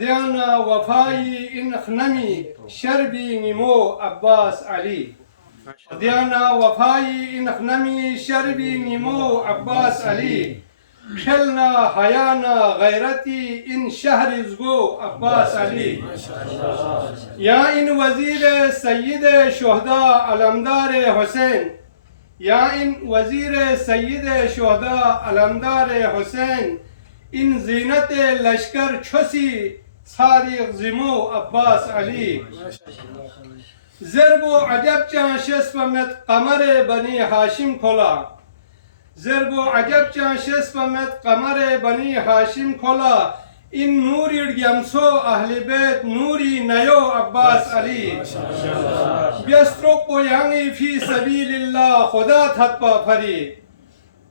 خديانا وفاي إن خنمي شربي نمو عباس علي خديانا وفاي إن خنمي شربي نمو عباس علي خلنا حيانا غيرتي إن شهر زغو عباس علي يا إن وزير سيد شهداء علمدار حسين يا إن وزير سيد شهداء علمدار حسين إن زينت لشکر چوسی صارق زمو عباس علي زربو عجب چان شسفمت قمر بني هاشم کلا زربو عجب چان شسفمت قمر بني هاشم کلا إن نوري الجمسو أهل بيت نوري نيو عباس علي بيستروك وياني في سبيل الله خدا تطبع فري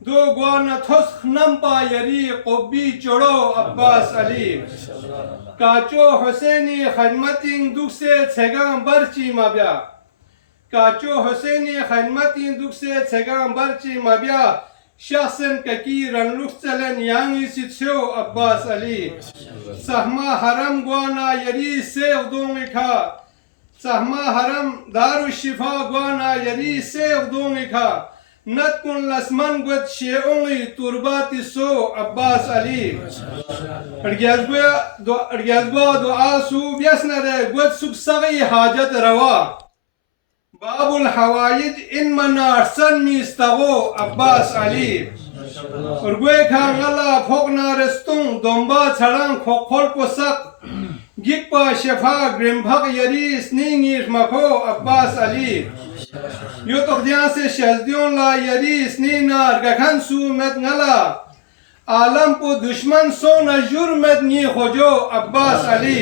دو گوانا تسخ نمپا یری قبی چڑو عباس علی کاچو حسینی خدمتین دوک سے چھگان برچی مبیا کاچو حسینی خدمتین دوک سے چھگان برچی مبیا شخصن ککی رنلوک چلن یانگی سیتشو عباس علی سہما حرم گوانا یری سیغ دونگی کھا سہما حرم دار الشفا گوانا یری سیغ دونگی کھا نتكن لسمن قد شيئوني ترباتي سو عباس علي ارجازبوا دعا سو بيسنر قد سكسغي حاجت روا باب الحوايج إن منار سن ميستغو عباس علي ارگوه کان غلا فوقنا رستون دنبا چران خوخول پسق گیک پا شفا گرمبھق یریس نینگیش مکو عباس علی یو تخدیان سے شہزدیون لا یریس نینار گکھن سو مد نلا عالم پو دشمن سونا جرمت نی خوجو عباس علی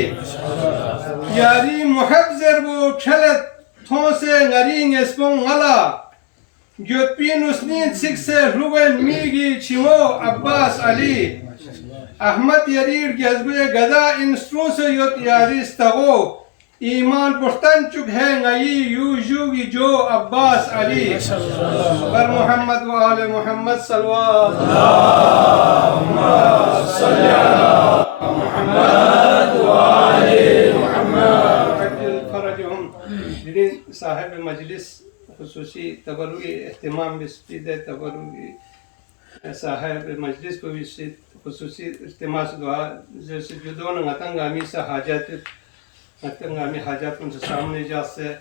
یاری محب زربو چھلت تھون سے نرین اسپون نلا گیوتپین اسنین سک سے روگن میگی چھمو عباس علی احمد یریر گزبے گدا انسٹرون سے یوت یاریس تغو ایمان پختن چک ہے نئی یوگی جو عباس علی بر محمد و آل محمد صلوات اللہم صلی علی محمد و آل محمد عجل فرجهم دین صاحب مجلس خصوصی تبرعی اہتمام بسپید تبرعی صاحب مجلس کو بھی خصوصی التماس دعا جیسے جدون نتنگ آمی سے حاجات نتنگ آمی حاجات ان سے سامنے جا سے